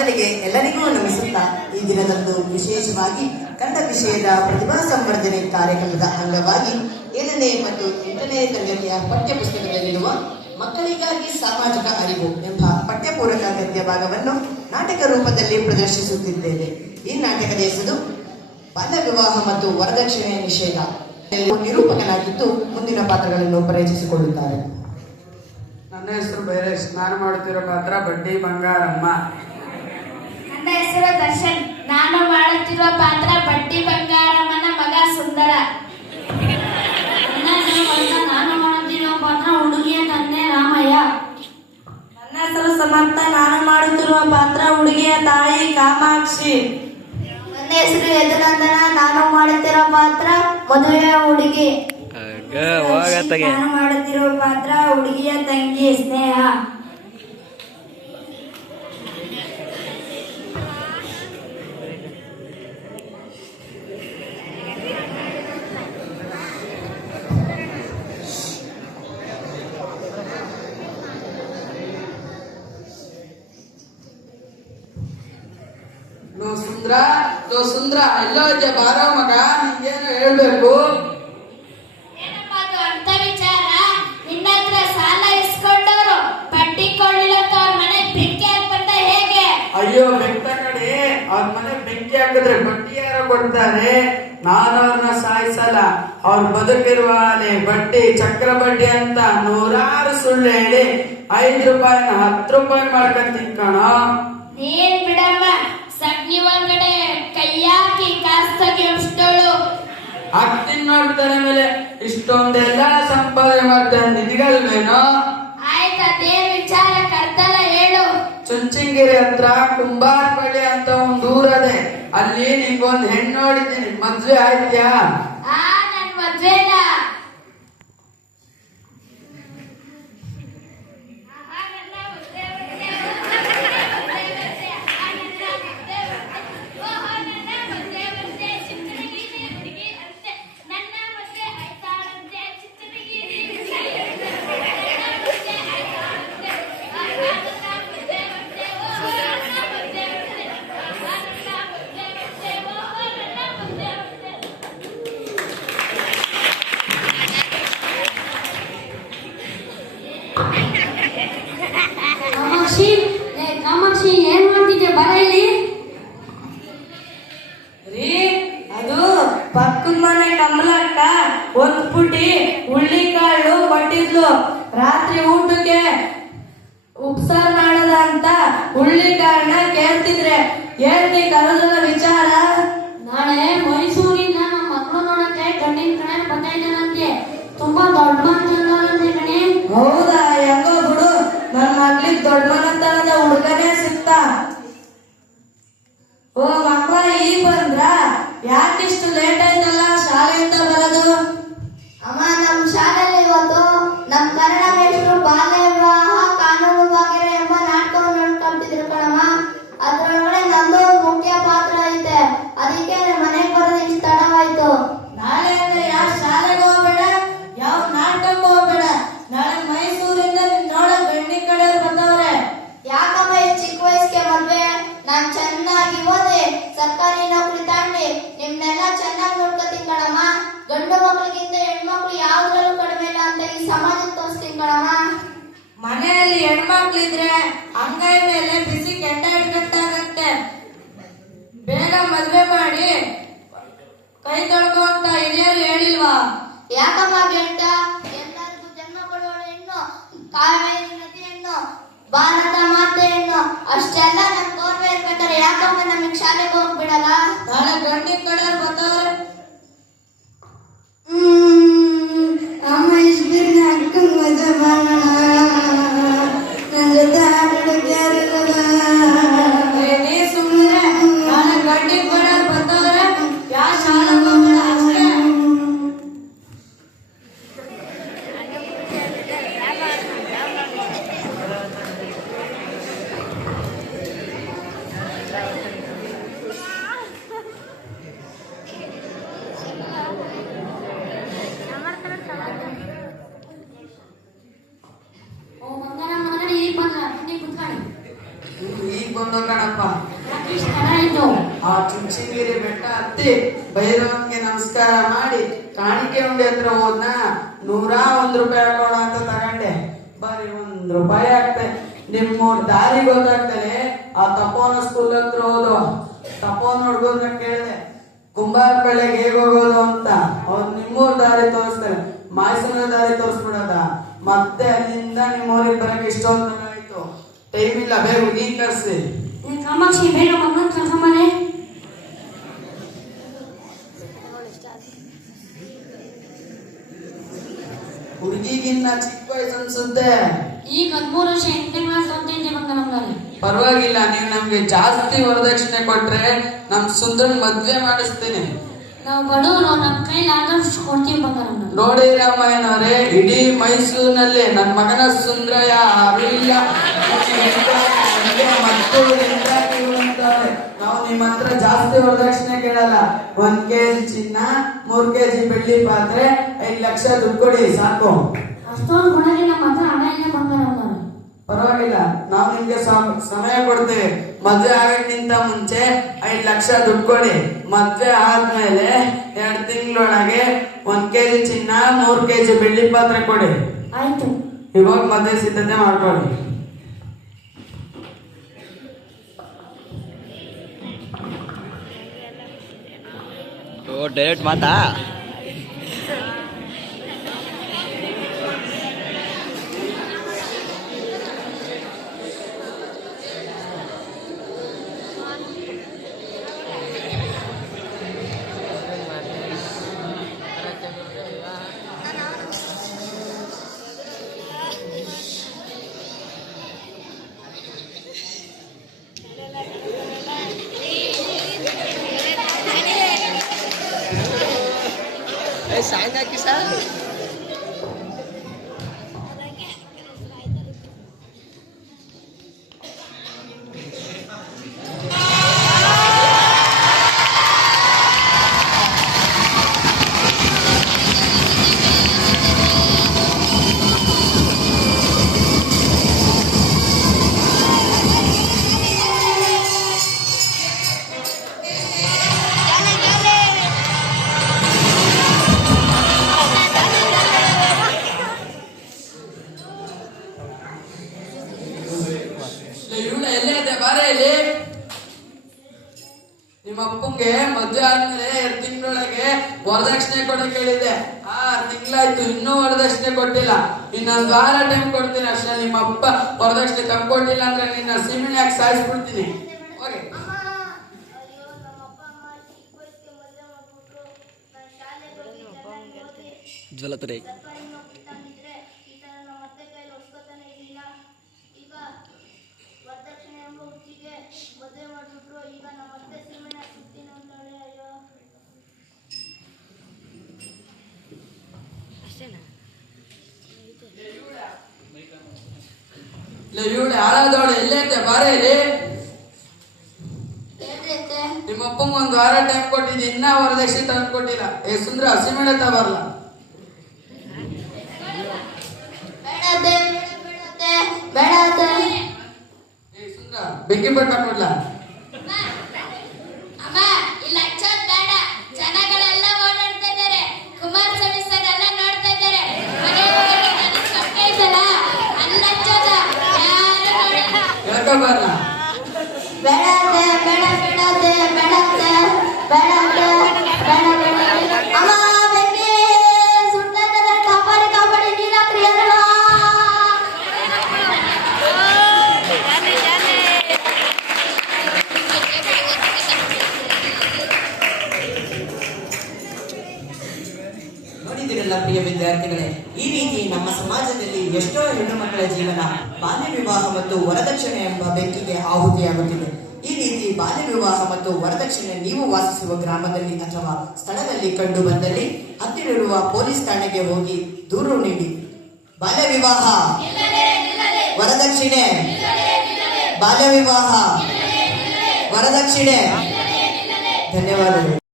ಮೊದಲಿಗೆ ಎಲ್ಲರಿಗೂ ನಮಿಸುತ್ತಾ ಈ ದಿನದಂದು ವಿಶೇಷವಾಗಿ ಕನ್ನಡ ವಿಷಯದ ಪ್ರತಿಭಾ ಸಂವರ್ಧನೆ ಕಾರ್ಯಕ್ರಮದ ಅಂಗವಾಗಿ ಏಳನೇ ಮತ್ತು ಎಂಟನೇ ತರಗತಿಯ ಪಠ್ಯಪುಸ್ತಕದಲ್ಲಿರುವ ಮಕ್ಕಳಿಗಾಗಿ ಸಾಮಾಜಿಕ ಅರಿವು ಎಂಬ ಪಠ್ಯಪೂರಕ ಗದ್ಯ ಭಾಗವನ್ನು ನಾಟಕ ರೂಪದಲ್ಲಿ ಪ್ರದರ್ಶಿಸುತ್ತಿದ್ದೇವೆ ಈ ನಾಟಕದ ಹೆಸರು ಬಾಲ್ಯ ವಿವಾಹ ಮತ್ತು ವರದಕ್ಷಿಣೆ ನಿಷೇಧ. ನಿರೂಪಕನಾಗಿದ್ದು ಮುಂದಿನ ಪಾತ್ರಗಳನ್ನು ಪರಿಚಯಿಸಿಕೊಳ್ಳುತ್ತಾರೆ. ನನ್ನ ಹೆಸರು ಬೈರೇಶ್. ನಾನು ಮಾಡುತ್ತಿರೋ ಪಾತ್ರ ಬಡ್ಡಿ ಬಂಗಾರಮ್ಮ. ನನ್ನ ಹೆಸರು ದರ್ಶನ್. ನಾನು ಮಾಡುತ್ತಿರುವ ಪಾತ್ರ ಬಟ್ಟಿ ಬಂಗಾರಮ್ಮನ ಮಗ ಸುಂದರ. ನಾನು ಮಾಡುತ್ತಿರುವ ಪಾತ್ರ ಹುಡುಗಿಯ ತಂದೆ ರಾಮಯ್ಯ. ನನ್ನ ಹೆಸರು ಸಮರ್ಥ ನಾನು ಮಾಡುತ್ತಿರುವ ಪಾತ್ರ ಹುಡುಗಿಯ ತಾಯಿ ಕಾಮಾಕ್ಷಿ. ನನ್ನ ಹೆಸರು ಯದುನಂದನ ನಾನು ಮಾಡುತ್ತಿರುವ ಪಾತ್ರ ಮದುವೆಯ ಹುಡುಗಿ. ನಾನು ಮಾಡುತ್ತಿರುವ ಪಾತ್ರ ಹುಡುಗಿಯ ತಂಗಿ ಸ್ನೇಹ. Low ಸುಂದ್ರ no ಸುಂದ್ರ. ಎಲ್ಲೋ ಇದೆಯಾ ಬಾರೋ ಮಗ ನಿಂಗೇನು ಹೇಳ್ಬೇಕು? ಅಯ್ಯೋ ಬೆಕ್ತ ಕಡೆ ಅವ್ರ ಮನೆ ಬೆಂಕಿ ಹಾಕಿದ್ರೆ ಬಟ್ಟಿ ಯಾರ ಕೊಡ್ತಾರೆ? ನಾನು ಅವ್ರನ್ನ ಸಾಯಿಸಲ್ಲ. ಅವ್ರ ಬದುಕಿರುವ ಬಟ್ಟಿ ಚಕ್ರ ಬಡ್ಡಿ ಅಂತ ನೂರಾರು ಸುಳ್ಳು ಹೇಳಿ ಐದು ರೂಪಾಯಿನ ಹತ್ತು ರೂಪಾಯಿ ಮಾಡ್ಕೊಂಡ್ ತಿನ್ಕೋಣ ಏನ್ ಬಿಡಮ್ಮ ಸಗ್ನಿ ಒಳಗಡೆ ಕೈಯಾಕಿ ಕಾಸು ತೆಗಿಯೋಷ್ಟೋಳು ಆಗ್ತೀನಿ ನೋಡ್ತಾನೆ ಮೇಲೆ ಇಷ್ಟೊಂದೆಲ್ಲ ಸಂಪಾದನೆ ಮಾಡ್ತಾನೆ ನಿನಗಲ್ವೇನೋ ಆಯ್ತಾ ದೇವ್ ವಿಚಾರ ಕರ್ತಲ್ಲ ಹೇಳು. ಚುಂಚನಗಿರಿ ಹತ್ರ ಕುಂಬಾರಪಳ್ಳಿ ಅಂತ ಒಂದ್ ಊರದೆ ಅಲ್ಲಿ ನಿಂಗೊಂದ್ ಹೆಣ್ಣು ನೋಡಿದ್ದೀನಿ. ಮದ್ವೆ ಆಯ್ತ್ಯಾ? ಆ ನನ್ ಮದ್ವೆನ? ಕರೆದ ವಿಚಾರ. ನಾಳೆ ಮೈಸೂರಿನ ನಮ್ಮ ಮಕ್ಕಳು ನೋಡಕ್ಕೆ ಗಂಡಿನ ಕಡೆ ಬರ್ತಾ ತುಂಬಾ ದೊಡ್ಡ ಮನೆಯಲ್ಲಿ ಹೆಣ್ಮಕ್ಳಿದ್ರೆ ಅಂಗೈ ಮೇಲೆ ಬಿಸಿ ಕೆಟ್ಟ ಇಟ್ಕಟ್ಟಾಗತ್ತೆ ಬೇಗ ಮದ್ವೆ ಮಾಡಿ ಕೈ ತೊಳ್ಕೊ ಅಂತ ಹಿರಿಯರು ಹೇಳಿಲ್ವಾ? ಯಾಕಮ್ಮ ಬೆಟ್ಟ ಎಲ್ಲರಿಗೂ ಜನ್ಮ ಕೊಡುವ ಹೆಣ್ಣು, ಕಾವೇರಿ ನದಿ ಹೆಣ್ಣು, ಭಾರತ ಮಾತೆ ಹೆಣ್ಣು, ಅಷ್ಟೆಲ್ಲ ನಮ್ ಗೌರವ ಇರ್ಬೇಕಾದ್ರೆ ಯಾಕಮ್ಮ ನಮಗ್ ಶಾಲೆಗೆ ಹೋಗ್ಬಿಡಲ್ಲ? ಕಣಪ್ಪ. ಆಯ್ತು ಆ ಚಿಕ್ಕಿ ಬೆಟ್ಟ ಹತ್ತಿ ಭೈರವನ್ಗೆ ನಮಸ್ಕಾರ ಮಾಡಿ ಕಾಣಿಕೆ ಉಂಡೆ ಹತ್ರ ಹೋದ್ನ ನೂರ ಒಂದ್ ರೂಪಾಯಿ ಹಾಕೋಣ ಅಂತ ತಗೊಂಡೆ. ಬರೀ ಒಂದ್ ರೂಪಾಯಿ ಆಗ್ತೆ ನಿಮ್ಮೂರ್ ದಾರಿ ಗೊತ್ತಾಗ್ತದೆ ಆ ತಪೋನ ಸ್ಕೂಲ್ ಹತ್ರ ಹೋದು ತಪೋನ್ ಹುಡುಗರ್ನ ಕೇಳಿದೆ ಕುಂಬಾರ ಬೆಳೆಗೆ ಹೇಗ್ ಹೋಗೋದು ಅಂತ? ಅವ್ರು ನಿಮ್ಮೂರ್ ದಾರಿ ತೋರಿಸ್ತಾರೆ ಮೈಸೂರಿನ ದಾರಿ ತೋರಿಸ್ಬಿಡತ್ತ ಮತ್ತೆ ಅಲ್ಲಿಂದ ನಿಮ್ಮೂರಿಗೆ ಬರಕ್ಕೆ ಇಷ್ಟೊಂದು ಟೈಮ್ ಇಲ್ಲ ಬೇಗ ನೀನ್ ಕರ್ಸಿ ಕಾಮಾಕ್ಷಿ ಬೇಗ ಮಗನ ಕರ್ಕೊಂಬನೆ ಹುಡುಗಿಗಿನ್ನ ಚಿಕ್ಕ ವಯಸ್ಸು ಅನ್ಸುತ್ತೆ ಈಗ ಹದಿಮೂರು ವರ್ಷ ಎಂಟನೇ ಕ್ಲಾಸ್ ಓದ್ತಿದ್ದೆ ಬಂದ ನಮ್ಮಲ್ಲಿ ಪರವಾಗಿಲ್ಲ ನೀವು ನಮ್ಗೆ ಜಾಸ್ತಿ ವರದಕ್ಷಿಣೆ ಕೊಟ್ರೆ ನಮ್ ಸುಂದರ ಮದ್ವೆ ಮಾಡಿಸ್ತೀನಿ ನಾವು ಬಡವರು ನಮ್ಮ ಕೈಲಿ ಆದಷ್ಟು ಕೊಡ್ತೀವಿ ಬಂಗಾರ ನೋಡಿ ರಾಮಯ್ಯನವರೇ ಇಡೀ ಮೈಸೂರಿನಲ್ಲಿ ನನ್ನ ಮಗನ ಸುಂದರಯ್ಯ ಹೆಂಡತಿ ಅಂತಾರೆ. ನಾವು ನಿಮ್ಮ ಹತ್ರ ಜಾಸ್ತಿ ವರದಕ್ಷಿಣೆ ಕೇಳಲ್ಲ. ಒಂದ್ ಕೆಜಿ ಚಿನ್ನ ಮೂರ್ ಕೆಜಿ ಬೆಳ್ಳಿ ಪಾತ್ರೆ ಐದ್ ಲಕ್ಷ ದುಡ್ಡು ಕೊಡಿ ಸಾಕು. ಅಷ್ಟೊಂದು ಕೊಡೋಕೆ ನಮ್ಮ ಹತ್ರ ಹಣ ಇಲ್ಲ ಬಂಗಾರ ಪರವಾಗಿಲ್ಲ. ನಾವು ನಿಮ್ಗೆ ಸಮಯ ಕೊಡ್ತೇವೆ ಮದ್ವೆ ಆಗಿಂತ ಮುಂಚೆ ಐದ್ ಲಕ್ಷ ದುಡ್ಡು ಕೊಡಿ. ಮದ್ವೆ ಆದ್ಮೇಲೆ ಎರಡ್ ತಿಂಗಳೊಳಗೆ ಒಂದ್ ಕೆಜಿ ಚಿನ್ನ ಮೂರ್ ಕೆಜಿ ಬೆಳ್ಳಿ ಪಾತ್ರೆ ಕೊಡಿ. ಆಯ್ತು. ಇವಾಗ ಮದ್ವೆ ಸಿದ್ಧತೆ ಮಾಡ್ಕೊಳ್ಳಿ. ಡೈರೆಕ್ಟ್ ಮಾತಾ sana kisah. ಎಲ್ಲೇ ಬಾರೆ ಇಲ್ಲಿ ನಿಮ್ಮ ಅಪ್ಪಂಗೆ ಮದ್ವೆ ಆದ್ಮೇಲೆ ಎರಡ್ ತಿಂಗಳೊಳಗೆ ವರದಕ್ಷಿಣೆ ಕೊಡಕ್ ಹೇಳಿದೆ ಆ ತಿಂಗಳಾಯ್ತು ಇನ್ನೂ ವರದಕ್ಷಿಣೆ ಕೊಟ್ಟಿಲ್ಲ. ಇನ್ನೊಂದು ವಾರ ಟೈಮ್ ಕೊಡ್ತೀನಿ ಅಷ್ಟೇ ನಿಮ್ಮ ಅಪ್ಪ ವರದಕ್ಷಿಣೆ ತಂದ್ಕೊಟ್ಟಿಲ್ಲ ಅಂದ್ರೆ ನಿನ್ನ ಸಿಮಿಣಿ ಹಾಕಿ ಸಾಯಿಸ್ಬಿಡ್ತೀನಿ. ಓಕೆ ಅಯ್ಯೋ ನಮ್ಮ ಅಪ್ಪ ಅಮ್ಮ ಚಿಕ್ಕ ವಯಸ್ಸಿಗೆ ಮದುವೆ ಮಾಡ್ಬಿಟ್ರು ನಾನು ಶಾಲೆಗೆ ಹೋಗಿ ಚೆನ್ನಾಗಿ ಓದಿ ಜ್ವಲತರೆ ಸರ್ಕಾರಿ ನೌಕರಿ ತಂದಿದ್ರೆ ಈ ಥರ ನಮ್ಮ ಅತ್ತೆ ಕೈಲಿ ಹೊಸ್ಕೊತಾನೆ ಇರಲಿಲ್ಲ ಈಗ ವರದಕ್ಷಿಣೆ ಎಂಬ ಹುಚ್ಚಿಗೆ ಮದುವೆ ಮಾಡಿಬಿಟ್ರು ಈಗ ನಮ್ಮ ಅತ್ತೆ ಸೀಮೆಣ್ಣೆ ಹಾಕ್ಬಿಡ್ತೀನಿ ಅಂತಾಳೆ ಅಯ್ಯೋ ಇವಳು ಹಾಳಾದವಳು ಎಲ್ಲೈತೆ ಬಾರೇ ಬಾರೆ ಇಲ್ಲಿ. ಹೇಳ್ರಿ ಅತ್ತೆ ನಿಮ್ಮ ಅಪ್ಪಂಗೆ ಒಂದು ವಾರ ಟೈಮ್ ಕೊಟ್ಟಿದ್ದೆ ಇನ್ನ ವರದಕ್ಷಿಣೆ ತಂದು ಕೊಟ್ಟಿಲ್ಲ. ಏ ಸುಂದ್ರ ಹಸಿಮೆಣೆ ಬರಲ್ಲ ಏ ಸುಂದ್ರ ಬೆಂಕಿ ಪಟ್ಟ ಕೊಡ್ಲ. agora. ಮತ್ತು ವರದಕ್ಷಿಣೆ ಎಂಬ ಬೆಂಕಿಗೆ ಆಹುತಿಯಾಗುತ್ತಿದೆ. ಈ ರೀತಿ ಬಾಲ್ಯ ವಿವಾಹ ಮತ್ತು ವರದಕ್ಷಿಣೆ ನೀವು ವಾಸಿಸುವ ಗ್ರಾಮದಲ್ಲಿ ಅಥವಾ ಸ್ಥಳದಲ್ಲಿ ಕಂಡು ಬಂದಲ್ಲಿ ಹತ್ತಿರವಿರುವ ಪೊಲೀಸ್ ಠಾಣೆಗೆ ಹೋಗಿ ದೂರು ನೀಡಿ. ಬಾಲ್ಯ ವಿವಾಹ. ವರದಕ್ಷಿಣೆ. ಬಾಲ್ಯ ವಿವಾಹ. ವರದಕ್ಷಿಣೆ. ಧನ್ಯವಾದಗಳು.